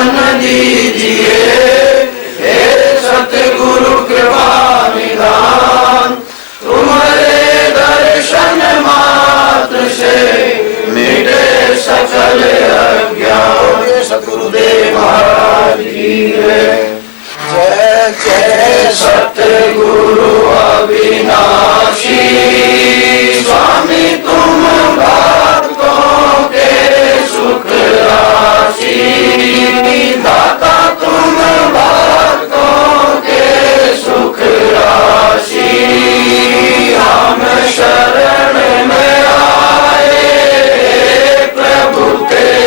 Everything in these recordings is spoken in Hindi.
दर्शन दीजिए, हे सतगुरु कृपा निधान। तुम्हारे दर्शन मात्र से मिटे सकल अज्ञान। सतगुरुदेव महाराज की जय। जय जय सतगुरु अविनाशी, स्वामी तुम भक्तों के सुख राशि। दाता तुम भक्तों के सुख राशि। हम शरण में आए प्रभु तेरे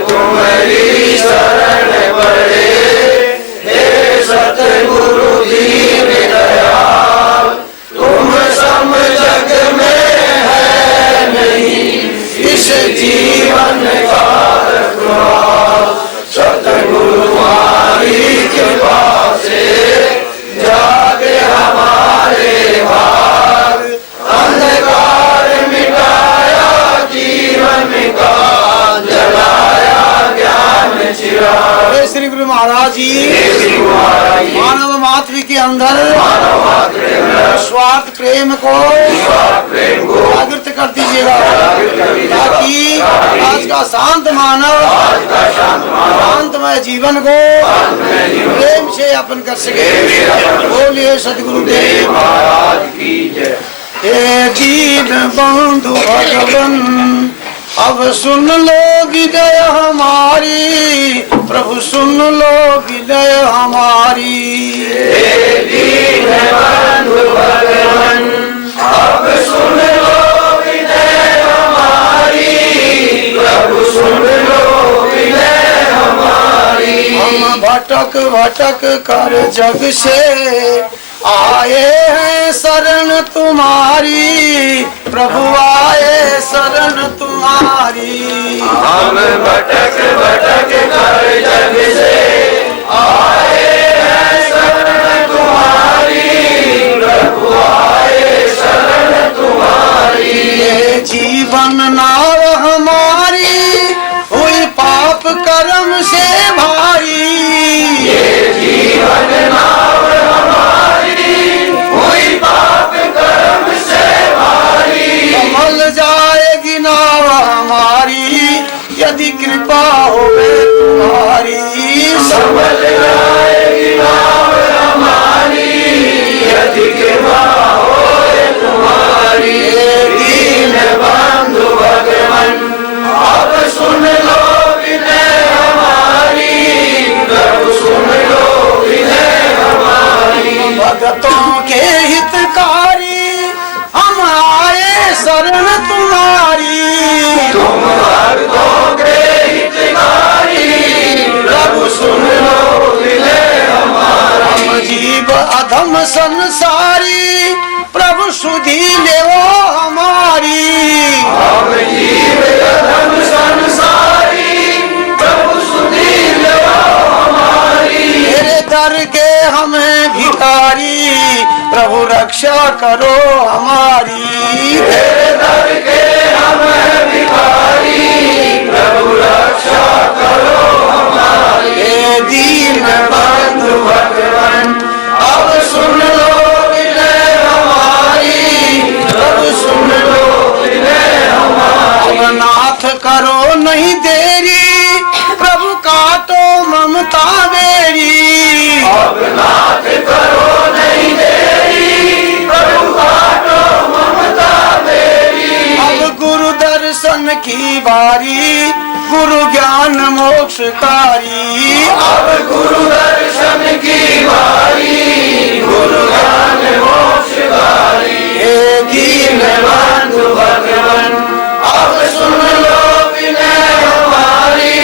तुम्हारी शरण पड़े, हे सतगुरु दीन दयाल, तुम सम जग में है नहीं, इस जीवन का रखवाल। सतगुरु तुम्हारी कृपा से जागे हमारे भाग, अंधकार मिटाया जीवन का, जलाया ज्ञान चिराग। हे श्री गुरु महाराज जी, मानव मात्र के अंदर स्वार्थ प्रेम को जागृत कर दीजिएगा, ताकि आज का शांत मानव शांतमय जीवन को प्रेम से अपन कर सके। बोलिए सतगुरुदेव महाराज की जय। हे दीन बंधु भगवन, अब सुन लो विनय हमारी, प्रभु सुन लो विनय हमारी। हे दीन बंधु भगवन, अब सुन लो विनय हमारी, प्रभु सुन लो विनय हमारी। हम भटक भटक कर जग से आए हैं शरण तुम्हारी, प्रभु आए शरण तुम्हारी। हम भटक भटक कर जग से आए हैं शरण तुम्हारी, प्रभु आए शरण तुम्हारी। ये जीवन नाव हमारी हुई पाप कर्म से भारी, ये जीवन नाव हमारी हुई पाप कर्म से भारी। संभल जाएगी नाव हमारी, यदि कृपा होवे तुम्हारी। संभल जाएगी नाव हमारी, यदि कृपा होए तुम्हारी। दीन बंधु भगवन, अब सुन लो विनय हमारी, प्रभु सुन लो विनय हमारी। भगतों के हितकारी हम आए शरण तुम्हारी, तुम भक्तों के हितकारी, प्रभु सुन लो विनय हमारी। हम जीव अधम संसारी, प्रभु सुधि लेवो हमारी। हम जीव अधम संसारी, प्रभु सुधि लो हमारी। तेरे दर के हमें भिखारी, प्रभु रक्षा करो हमारी। तेरे दर के हमें भिखारी, प्रभु रक्षा करो हमारी। हे दीन बंधु भगवन, अब सुन लो विनय हमारी, प्रभु सुन लो विनय हमारी। अब नाथ करो नहीं देरी, प्रभु काटो ममता बेरी। अब नाथ करो नहीं देरी, प्रभु काटो ममता बेरी। अब गुरु दर्शन की बारी, गुरु ज्ञान मोक्षकारी। अब गुरु दर्शन की बारी, गुरु ज्ञान मोक्षकारी। हे दीन बंधु भगवन, अब सुन लो विनय हमारी,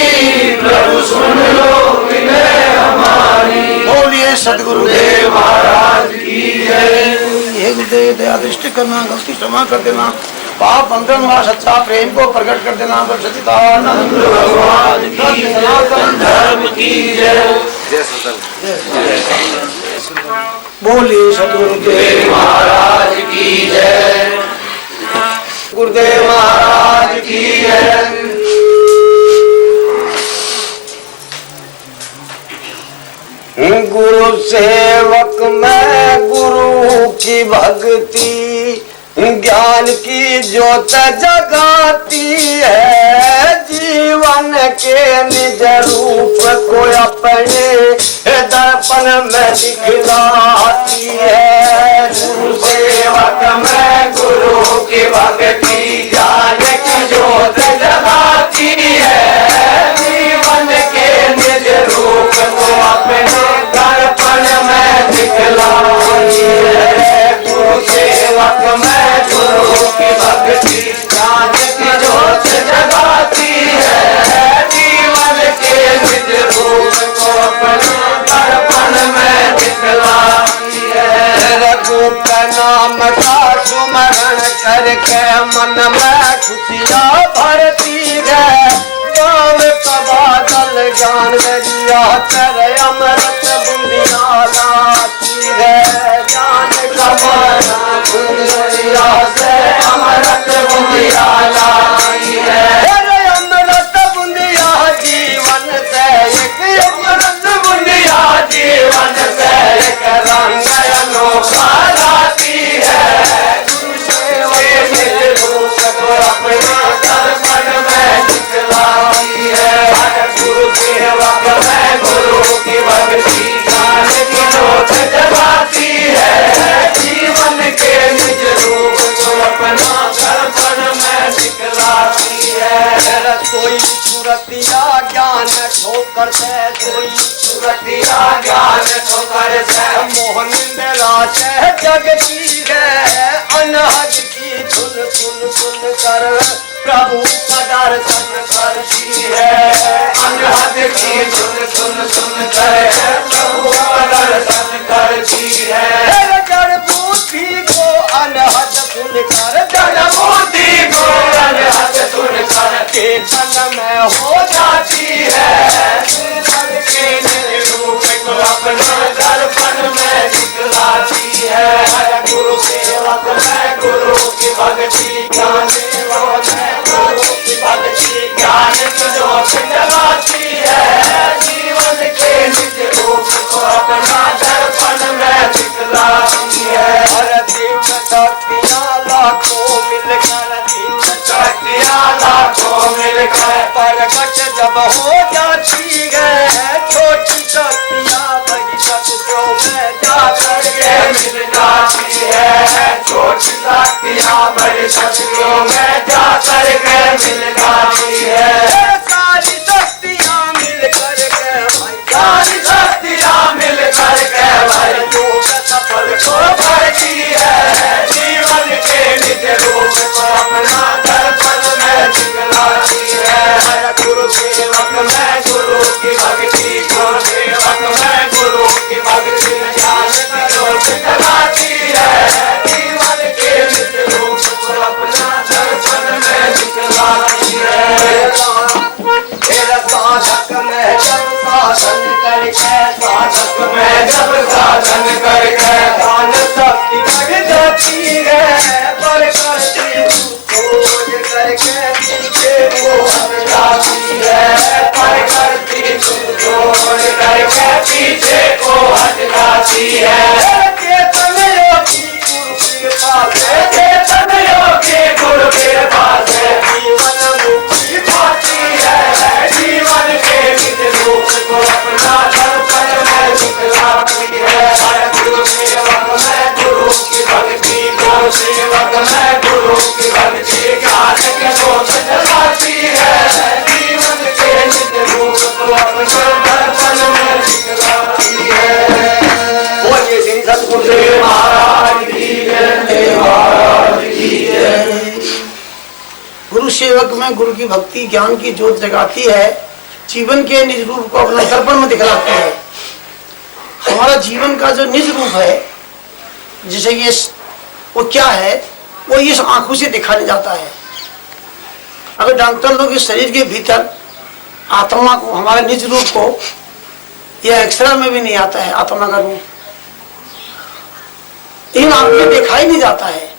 प्रभु सुन लो विनय हमारी। बोलिए सदगुरुदेव महाराज की जय। हे गुरुदेव, दया दृष्टि करना, गलती क्षमा कर देना, पाप बंधन व सच्चा प्रेम को प्रकट कर देना। सच्चिदानंद भगवान की सनातन धर्म की जय। बोलिए सदगुरुदेव महाराज की जय। गुरुदेव महाराज की जय। गुरु सेवक में गुरु की भक्ति, ज्ञान की ज्योत जगाती है, जीवन के निज रूप को अपने दर्पण में दिखलाती है। गुरु सेवक में गुरु की भक्ति, ज्ञान की ज्योत जगाती है, जीवन के निज रूप को अपने दर्पण में दिखलाती है। गुरु सेवक में गुरु की भक्ति, ज्ञान की ज्योत जगाती है, मन में खुशियाँ भरती है, ज्ञान का बादल ज्ञान दरिया तेरे अमृत बूंदियाँ लाती है, ज्ञान का बादल दरिया से अमृत बूंदियाँ लाती है, तेरे अमृत बूंदियाँ जीवन से एक अमृत बूंदियाँ जीवन से एक रंग अनोखा लाती है, गुरु सेवक के रूप को अपना दर्पण में दिखलाती है, गुरु सेवक में गुरु की भक्ति ज्ञान की ज्योत जगाती है, जीवन के निज रूप को अपना दर्पण में दिखलाती है, कोई सूरतिया ज्ञान ठोकर से, कोई सूरतिया ज्ञान ठोकर से, मोहन मेरा से जगती है, अनहद की धुन सुन सुन कर प्रभु का दर्शन करती है, अनहद की धुन सुन सुन कर प्रभु का दर्शन करती है, जड़ बूटी को अनहद सुन कर, जड़ बूटी को अनहद सुन कर चेतन में हो जाती है, जीवन के निज रूप को अपना दर्पण में दिखलाती है, गुरु सेवक में गुरु की भक्ति ज्ञान ज्योत है, गुरु की भक्ति ज्ञान की ज्योत जगाती है, जीवन के निज रूप को अपना दर्पण में दिखलाती है, हर दिन शक्तियाँ लाखों मिलकर, दिन शक्तियाँ लाखों मिलकर प्रकट जब हो जाती है, छोटी शक्तियाँ बड़ी शक्तियों में जाकर के मिल जाती है, छोटी शक्तियाँ बड़ी शक्तियों में जाकर के मिल जाती है, सारी शक्तियाँ मिल कर के भाई, सारी शक्तियाँ मिल कर के भाई योग सफल को भरती है, जीवन के निज रूप को अपना दर्पण में दिखलाती है, गुरु सेवक में गुरु की भक्ति, गुरु सेवक में गुरु की भक्ति ज्ञान की ज्योत जगाती है, जीवन के निज रूप को अपना दर्पण में दिखलाती है, तेरा साधक में जब साधन करके, साधक में जब साधन करके दान शक्ति बढ़ जाती है, पर करती खोज करके पीछे वो हट जाती है, पर करती खोज करके पीछे को हट जाती है, चेतन योगी गुरु कृपा से, चेतन योगी गुरु कृपा से जीवन मुक्ति पाती है, जीवन के निज रूप को अपना दर्पण में दिखलाती है, गुरु सेवक में गुरु की भक्ति, गुरु सेवक में गुरु की भक्ति ज्ञान की ज्योत जगाती है, जीवन के निज रूप को अपना दर्पण में दिखलाती है, बोलिए श्री सतगुरुदेव महाराज की जय, महाराज की जय। गुरु सेवक में गुरु की भक्ति ज्ञान की ज्योत जगाती है, जीवन के निज रूप को अपने दर्पण में दिखलाती है। हमारा जीवन का जो निज रूप है, जैसे ये वो क्या है, वो इस आंखों से दिखा नहीं जाता है। अगर डॉक्टर लोग इस शरीर के भीतर आत्मा को, हमारे निज रूप को, यह एक्सरे में भी नहीं आता है आत्मा का रूप, इन आंखों से देखा ही नहीं जाता है,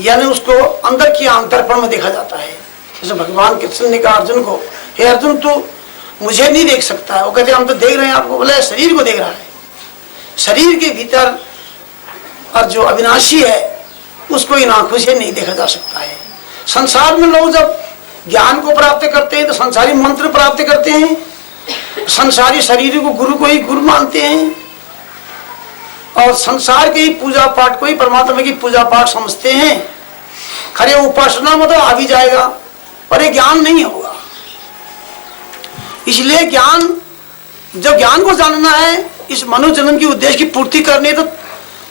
यानी उसको अंदर की आंख दर्पण में देखा जाता है। जैसे भगवान कृष्ण ने कहा अर्जुन को, हे अर्जुन तू मुझे नहीं देख सकता है, वो कहते हम तो देख रहे हैं आपको, बोले शरीर को देख रहा है, शरीर के भीतर और जो अविनाशी है उसको इन आंखों से नहीं देखा जा सकता है। संसार में लोग जब ज्ञान को प्राप्त करते हैं तो संसारी मंत्र प्राप्त करते हैं, संसारी शरीर को गुरु को ही गुरु मानते हैं, और संसार के ही पूजा पाठ को ही परमात्मा की पूजा पाठ समझते हैं। खरे उपासना में तो आ भी जाएगा पर ये ज्ञान नहीं होगा। इसलिए ज्ञान, जब ज्ञान को जानना है, इस मनुष्य जन्म की उद्देश्य की पूर्ति करनी है,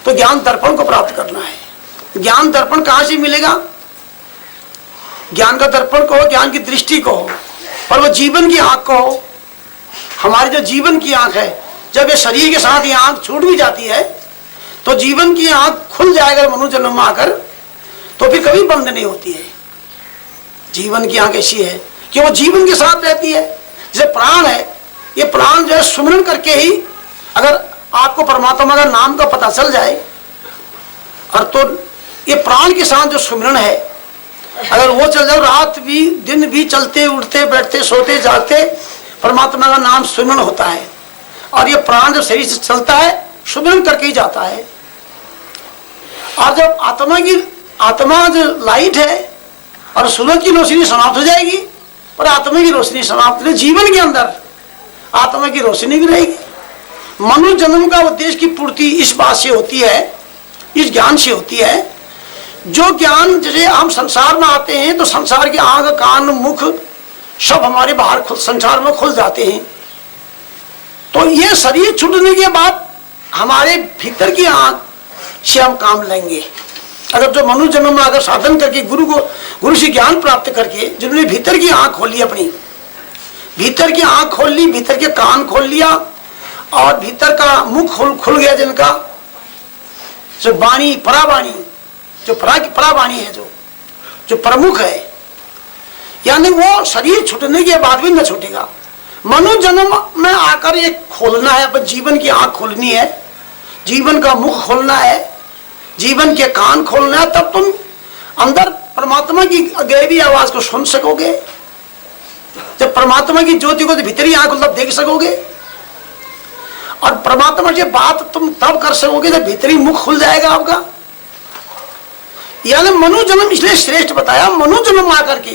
तो ज्ञान दर्पण को प्राप्त करना है। ज्ञान दर्पण कहां से मिलेगा? ज्ञान का दर्पण को, ज्ञान की दृष्टि को, और वो जीवन की आंख को। हमारी जो जीवन की आंख है, जब ये शरीर के साथ ये आंख छूट भी जाती है तो जीवन की आंख खुल जाएगा मनुष्य जन्म में आकर, तो फिर कभी बंद नहीं होती है। जीवन की आंख ऐसी है कि वो जीवन के साथ रहती है। जैसे प्राण है, ये प्राण जो है सुमिरन करके ही, अगर आपको परमात्मा का नाम का पता चल जाए, और तो ये प्राण के साथ जो सुमिरन है, अगर वो चल जाए, रात भी दिन भी चलते उठते बैठते सोते जागते परमात्मा का नाम सुमिरन होता है। और ये प्राण जब शरीर से चलता है सुमिरन करके ही जाता है। और जब आत्मा जो लाइट है और सूरज की रोशनी समाप्त हो जाएगी, और आत्मा की रोशनी समाप्त हो, जीवन के अंदर आत्मा की रोशनी भी रहेगी। मनुष्य जन्म का उद्देश्य की पूर्ति इस बात से होती है, इस ज्ञान से होती है, जो ज्ञान जैसे हम संसार में आते हैं तो संसार की आंख कान मुख सब हमारे बाहर संसार में खुल जाते हैं। तो ये शरीर छूटने के बाद हमारे भीतर की आंख से हम काम लेंगे। अगर जो मनुष्य जन्म में अगर साधन करके गुरु से ज्ञान प्राप्त करके जिन्होंने भीतर की आंख खोल ली, अपनी भीतर की आंख खोल ली, भीतर के कान खोल लिया और भीतर का मुख खुल गया, जिनका जो वाणी परावाणी, जो परावाणी है, जो प्रमुख है, यानी वो शरीर छूटने के बाद भी न छूटेगा। मनुष्य जन्म में आकर ये खोलना है, अपन जीवन की आंख खोलनी है, जीवन का मुख खोलना है, जीवन के कान खोलना है, तब तुम अंदर परमात्मा की गहरी आवाज को सुन सकोगे। जब परमात्मा की ज्योति को भीतरी आंख तब देख सकोगे, और परमात्मा से बात तुम तब कर सकोगे जब भीतरी मुख खुल जाएगा आपका। यानी मनुष्य जन्म इसलिए श्रेष्ठ बताया, मनुष्य जन्म आकर के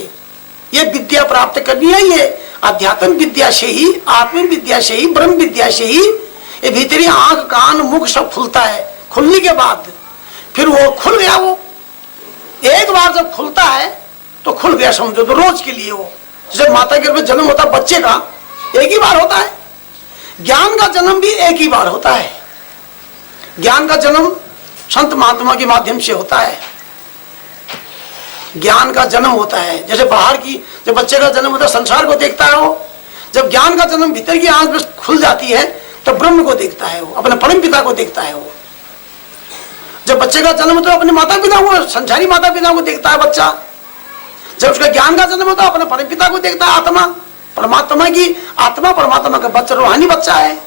ये विद्या प्राप्त करनी है। ये आध्यात्म विद्या से ही, आत्म विद्या से ही, ब्रह्म विद्या से ही ये भीतरी आंख कान मुख सब खुलता है। खुलने के बाद फिर वो खुल गया, वो एक बार जब खुलता है तो खुल गया समझो, तो रोज के लिए वो जैसे माता के रूप में जन्म होता है बच्चे का, एक ही बार होता है। ज्ञान का जन्म भी एक ही बार होता है। ज्ञान का जन्म संत महात्मा के माध्यम से होता है। ज्ञान का जन्म होता है, जैसे बाहर की जब बच्चे का जन्म होता है संसार को देखता है वो, जब ज्ञान का जन्म भीतर की आंख में खुल जाती है तो ब्रह्म को देखता है, वो अपने परम पिता को देखता है। वो जब बच्चे का जन्म होता है अपने माता पिता को, संसारी माता पिता को देखता है बच्चा। जब उसका ज्ञान का जन्म होता है अपने परम पिता को देखता है, आत्मा परमात्मा की, आत्मा परमात्मा का बच्चा, रूहानी बच्चा है।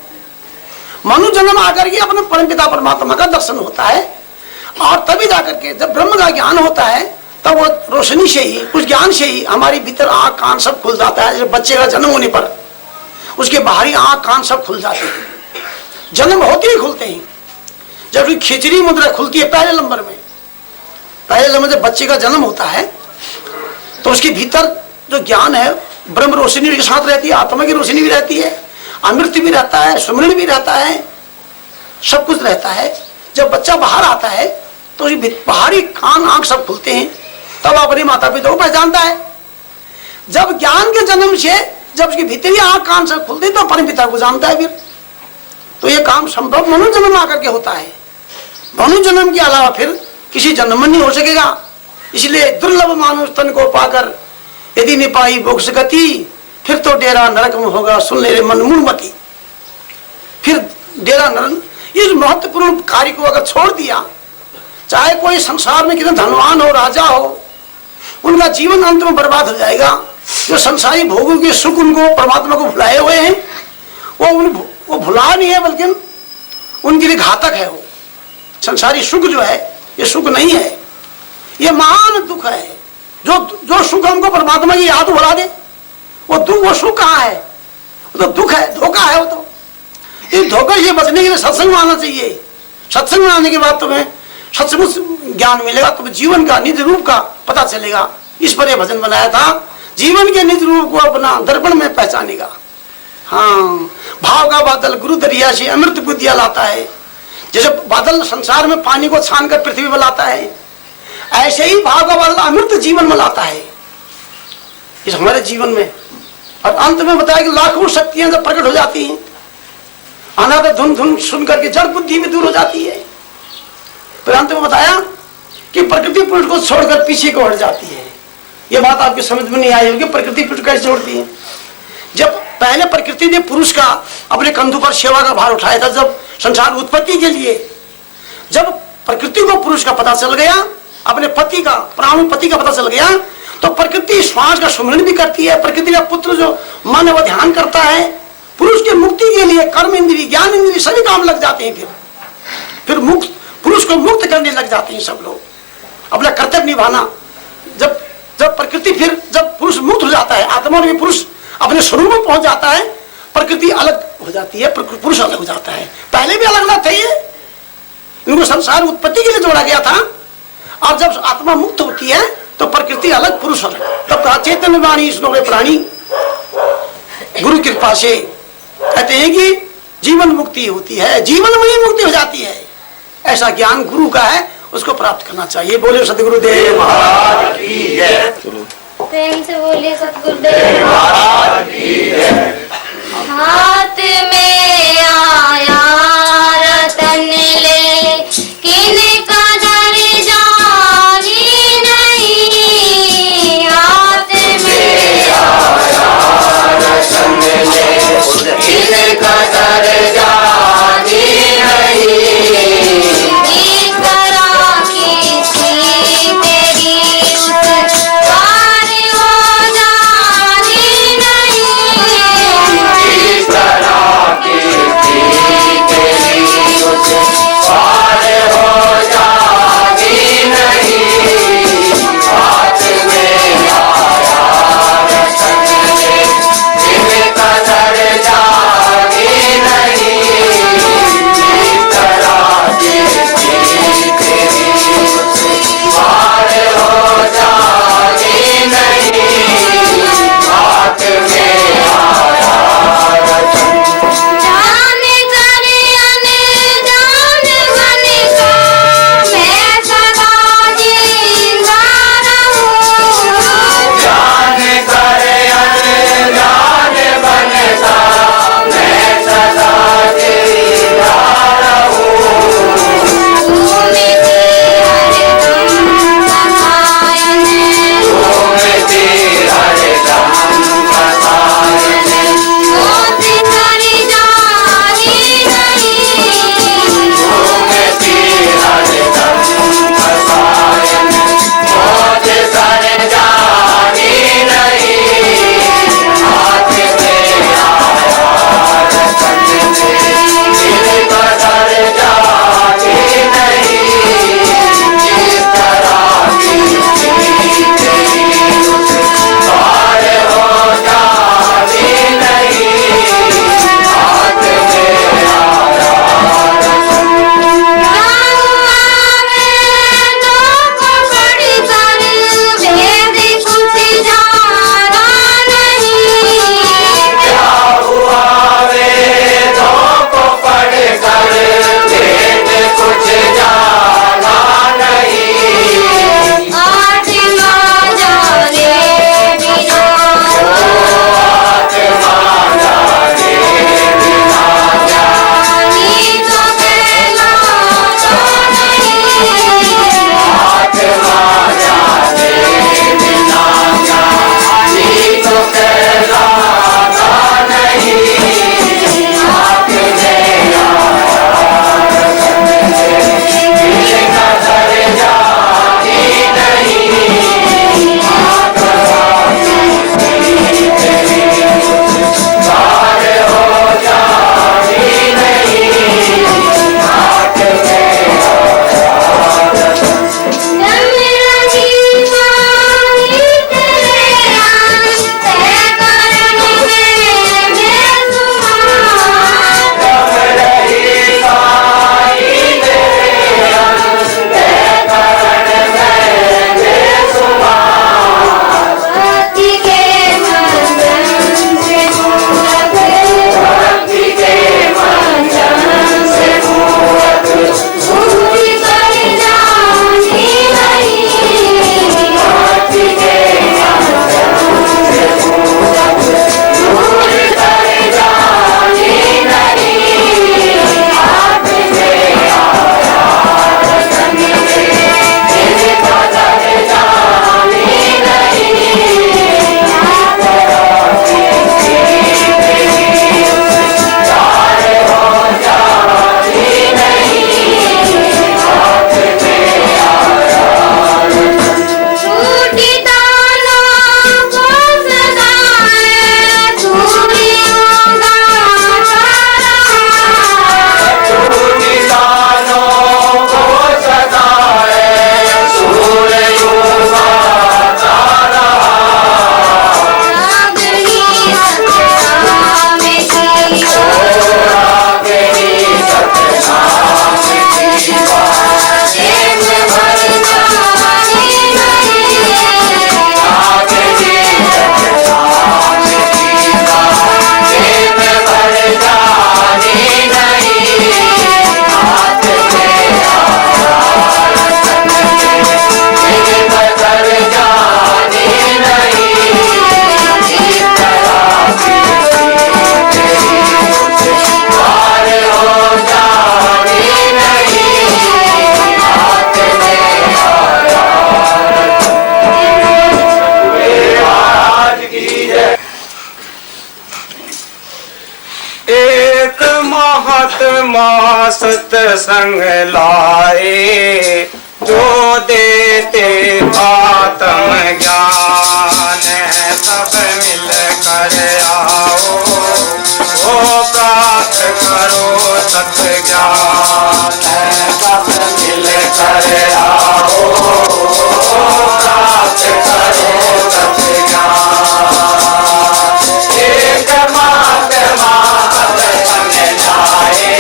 मनुष्य जन्म आकर के अपने परम पिता परमात्मा का दर्शन होता है, और तभी जाकर के जब ब्रह्म का ज्ञान होता है तब वो रोशनी से ही, उस ज्ञान से ही हमारी भीतर आंख कान सब खुल जाता है। जब बच्चे का जन्म होने पर उसके बाहरी आंख कान सब खुल जाते हैं, जन्म होते ही खुलते हैं। जब खिचड़ी मुद्रा खुलती है पहले नंबर में, पहले नंबर जब बच्चे का जन्म होता है तो उसके भीतर जो ज्ञान है ब्रह्म रोशनी के साथ रहती है, आत्मा की रोशनी भी रहती है, अमृत भी रहता है, सुमरण भी रहता है, सब कुछ रहता है। जब बच्चा बाहर आता है तो बाहरी कान आंख सब खुलते हैं, तब अपने माता पिता को पहचानता है। जब ज्ञान के जन्म से जब उसकी भीतरी आंख कान सब खुलते हैं तो अपने पिता को जानता है। फिर तो ये काम संभव मनुष्य जन्म आकर के होता है। मनुष्य जन्म के अलावा फिर किसी जन्म में नहीं हो सकेगा। इसलिए दुर्लभ मानुष तन को पाकर यदि नहीं पाई मोक्ष गति, फिर तो डेरा नरक में होगा, सुन ले मन मूढ़मती। फिर डेरा नरक, इस महत्वपूर्ण कार्य को अगर छोड़ दिया, चाहे कोई संसार में कितना धनवान हो, राजा हो, उनका जीवन अंत में बर्बाद हो जाएगा। जो संसारी भोगों के सुख उनको परमात्मा को भुलाए हुए हैं, वो भुला नहीं है, बल्कि उनके लिए घातक है। वो संसारी सुख जो है ये सुख नहीं है, ये महान दुख है। जो सुख हमको परमात्मा की याद भुला दे, वो दुख, वो सुख कहाँ है? वो तो दुख है, धोखा है। वो तो इस धोखे से बचने के लिए सत्संग में आना चाहिए। सत्संग में आने के बाद तुम्हें सत्संग ज्ञान मिलेगा, तुम्हें जीवन का निज रूप का पता चलेगा। इस पर यह भजन बनाया था, जीवन के निज रूप को अपना दर्पण में पहचानेगा। हाँ, भाव का बादल गुरु दरिया से अमृत बुद्धिया लाता है। जैसे बादल संसार में पानी को छानकर पृथ्वी में लाता है, ऐसे ही भाव का बादल अमृत जीवन में लाता है इस हमारे जीवन में। और अंत में बताया कि लाखों शक्तियां जब प्रकट हो जाती हैं, अनादर धुन धुन सुन करके जड़ बुद्धि भी दूर हो जाती है। फिर अंत में बताया कि प्रकृति पुरुष को छोड़कर पीछे को हट जाती है। ये बात आपकी समझ में नहीं आई होगी, प्रकृति पुरुष कैसे छोड़ती है। जब पहले प्रकृति ने पुरुष का अपने कंधों पर सेवा का भार उठाया था, जब संसार उत्पत्ति के लिए, जब प्रकृति को पुरुष का पता चल गया, अपने पति का, प्राण पति का पता चल गया, तो प्रकृति श्वास का सुमरण भी करती है। प्रकृति का पुत्र जो मन वो ध्यान करता है, पुरुष के मुक्ति के लिए कर्म इंद्रिय, ज्ञान इंद्रिय सभी काम लग जाते हैं। फिर मुक्त पुरुष को मुक्त करने लग जाते हैं सब लोग, अपना कर्तव्य निभाना। जब जब प्रकृति, फिर जब पुरुष मुक्त हो जाता है, आत्मा में पुरुष अपने स्वरूप में पहुंच जाता है, प्रकृति अलग हो जाती है, पुरुष अलग हो जाता है। पहले भी अलग अलग थे ये, इनको संसार उत्पत्ति के लिए जोड़ा गया था। और जब आत्मा मुक्त होती है तो प्रकृति अलग, पुरुष अलग। तब कहा चैतन्य वाणी स्नोरे प्राणी, गुरु कृपा से कहते हैं कि जीवन मुक्ति होती है, जीवन में ही मुक्ति हो जाती है। ऐसा ज्ञान गुरु का है, उसको प्राप्त करना चाहिए। बोले सतगुरुदेव महाराज की जय। प्रेम से बोलिए सतगुरुदेव महाराज की जय। हाथ में आया रतन ले, किनका दर जानी नहीं। हाथ में आया रतन ले, किनका दर जानी नहीं। इस तरह की सी तेरी उस पार हो जानी नहीं। एक महात्मा सत्संग लाए, जो देते आत्म ज्ञान। सब मिल कर आओ, वो प्राप्त करो सत्य ज्ञान। सब मिल कर आओ, वो प्राप्त करो सत्य ज्ञान। एक महात्मा सत्संग लाए,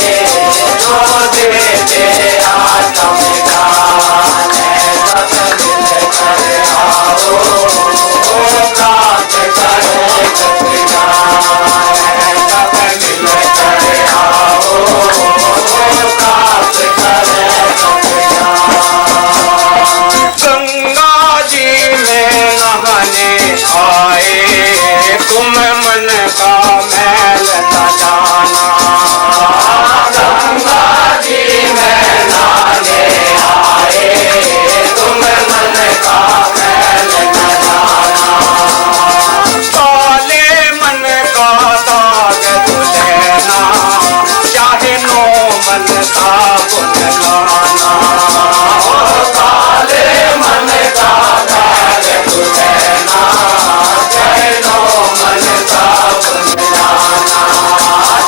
जो देते आत्म ज्ञान। सब मिल कर आओ, वो प्राप्त करो सत्य ज्ञान। सब मिल कर आओ, वो प्राप्त करो सत्य ज्ञान। गंगा जी में नहाने आए, तुम मन का मैल न जाना। गंगा जी में नहाने आए, तुम मन का मैल न जाना। काले मन का दाग धुलेना, चाहे नो मन साबुन लाना। काले मन का दाग धुलेना, चाहे नो मन साबुन लाना।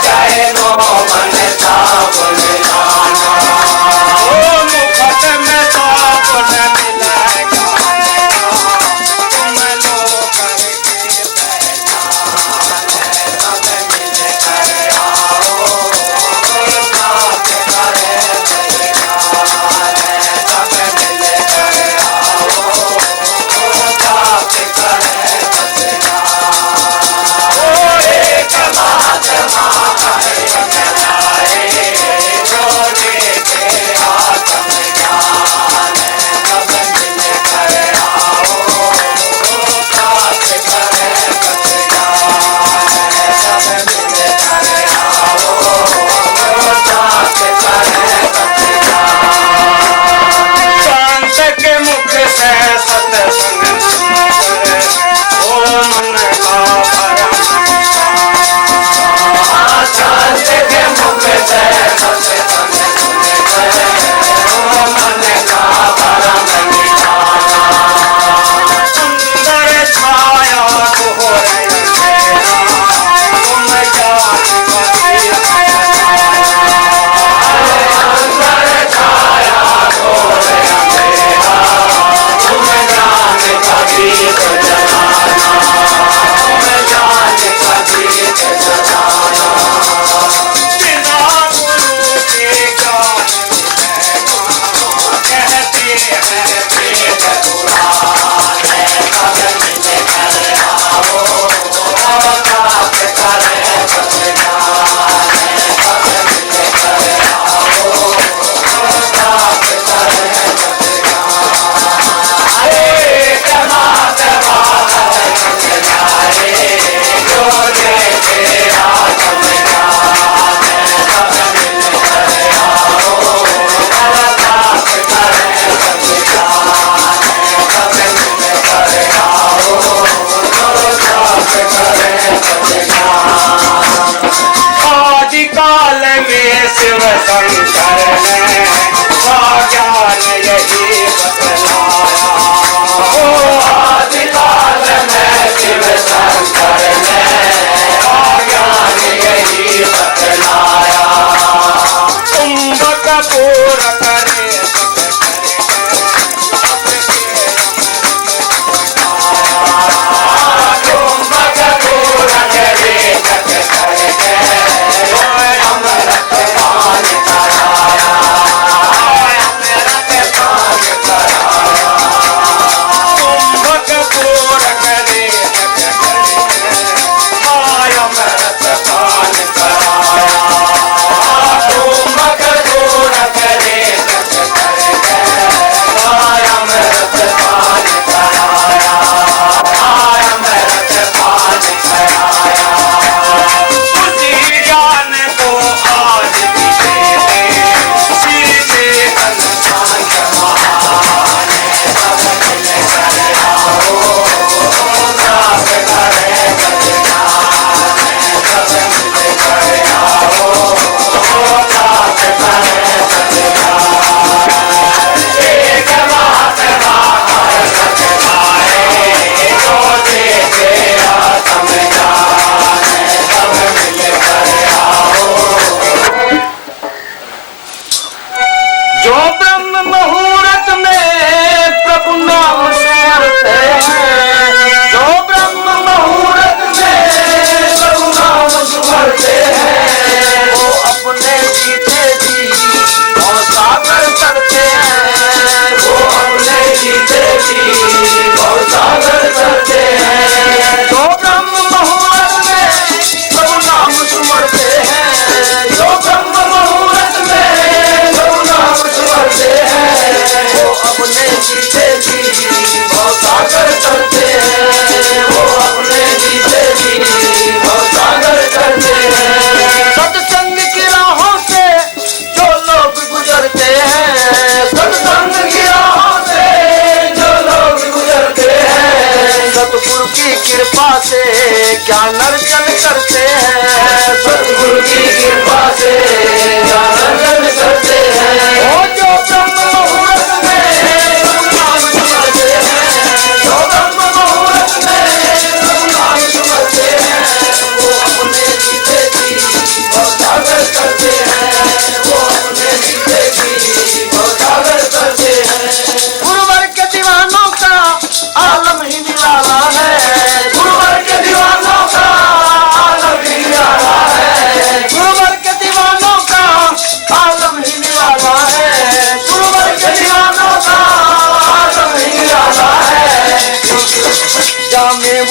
चाहे नो मन साबुन लाना। ओ मुखट में साबुन मिलेगा, तुम लो करके पहचान। सब मिल कर आओ, प्राप्त करे सत्य ज्ञान। सब मिल कर आओ, प्राप्त करे सत्य ज्ञान। ओ एक महात्मा सत्संग लाए, जो देते आत्म ज्ञान। सब मिल कर आओ, प्राप्त करे सत्य ज्ञान। सब मिल कर आओ, प्राप्त करे सत्य ज्ञान। शांत के मुख से सत्संग सुनकर, ओ मन का भरम मिटाना। शांत के मुख से सत्संग सुनकर, ओ मन का भरम मिटाना। सुंदर छाया घोर अंधेरा, तुम ज्ञान पति जलाना। सुंदर छाया घोर अंधेरा, तुम ज्ञान पति जलाना। तुम ज्ञान पति जलाना। बिना गुरु के ज्ञान मिलेगा, कहते हैं वेद पुराण। सब मिल कर आओ, प्राप्त करे सत्य ज्ञान। सब मिल कर आओ, प्राप्त करे सत्य ज्ञान। एक महात्मा सत्संग लाए, जो देते आत्म ज्ञान। सब मिल कर आओ, प्राप्त करे सत्य ज्ञान। सब मिल कर आओ, प्राप्त करे सत्य ज्ञान। आदिकाल में शिव शंकर ने ज्ञान यही बतलाया। ओ आदिकाल में शिव शंकर ने ज्ञान यही बतलाया। कुंभक पूर करे कुंभक पूर करे सत करके, अमृत पान करा।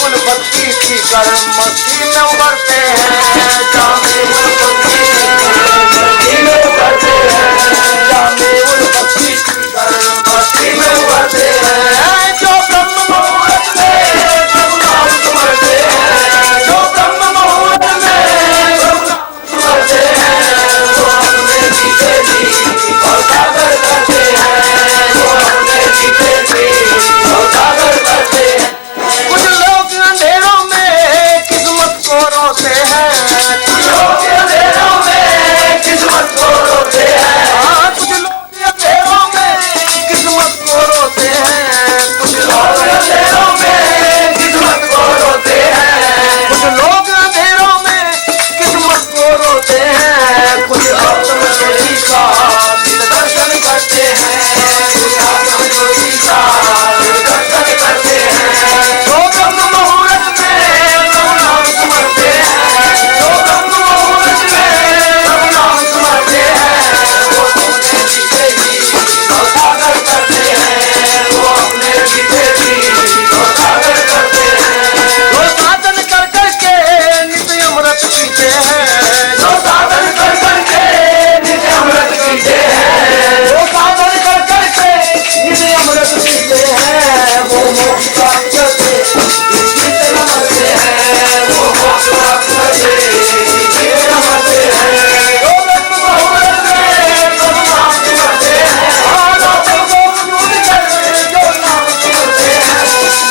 उल्फत की कर मस्ती में उभरते हैं, जामे उल्फत की मस्ती में उभरते हैं, जामे उल्फत की कर मस्ती में उभरते हैं, जो ब्रह्म मुहूर्त में प्रभु नाम सुमरते हैं, जो ब्रह्म मुहूर्त में प्रभु नाम सुमरते हैं, वो अपने जीते जी और सागर करते हैं, वो अपने जीते जी और सागर करते हैं। कुछ लोग अंधेरों में किस्मत को रोते हैं, कुछ लोग अंधेरों में किस्मत को रोते हैं, हाँ कुछ लोग अंधेरों में किस्मत को रोते हैं, कुछ लोग अंधेरों में किस्मत को रोते हैं, कुछ लोग अंधेरों में किस्मत को रोते हैं, कुछ आत्म ज्योति का दर्शन करते हैं, कुछ आत्म ज्योति का दर्शन करते हैं, जो ब्रह्म मुहूर्त में प्रभु नाम सुमरते हैं, जो ब्रह्म मुहूर्त में प्रभु नाम सुमरते हैं, वो अपने जीते जी और सागर करते हैं, वो अपने जीते जी और सागर करते हैं, जो साधन कर करके नित्य अमृत पीते हैं, जो साधन कर करके नित्य अमृत पीते हैं, जो साधन कर करके नित्य अमृत पीते हैं, वो मोक्ष प्राप्त करते जीते न मरते हैं, वो मोक्ष प्राप्त करते जीते न मरते हैं, जो ब्रह्म मुहूर्त में प्रभु नाम सुमरते हैं, जो ब्रह्म मुहूर्त में जो नाम सुमरते हैं,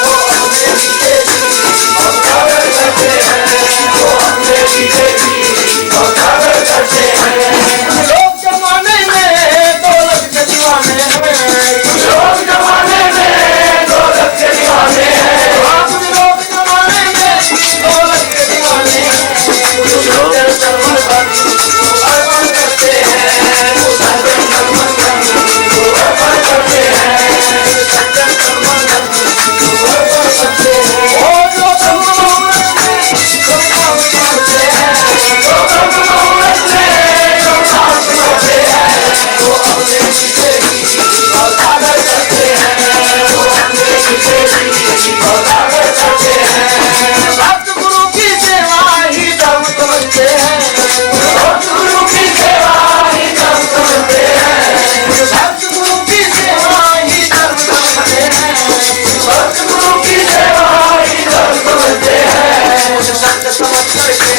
वो अपने जीते जी और सागर करते हैं, वो अपने जीते जी और सागर करते हैं। कुछ लोग जमाने में दौलत के दीवाने हैं, कुछ लोग जमाने में दौलत के दीवाने हैं, हाँ कुछ लोग जमाने में दौलत के दीवाने हैं, कुछ लोग सरमन धन को अर्पण करते हैं, वो सज्जन सरमन धन को अर्पण करते हैं, सज्जन सरमन धन को अर्पण करते हैं, और जो ब्रह्म मुहूर्त में प्रभु नाम सुमरते हैं, जो ब्रह्म मुहूर्त में प्रभु नाम सुमरते हैं, वो अपने जीते जी और सागर करते हैं, वो अपने जीते जी और सागर करते हैं, भक्त गुरु की सेवा ही धर्म समझते हैं, भक्त गुरु की सेवा ही धर्म समझते हैं, भक्त गुरु की सेवा ही धर्म समझते हैं, भक्त गुरु की सेवा ही धर्म समझते हैं, संत समझ करके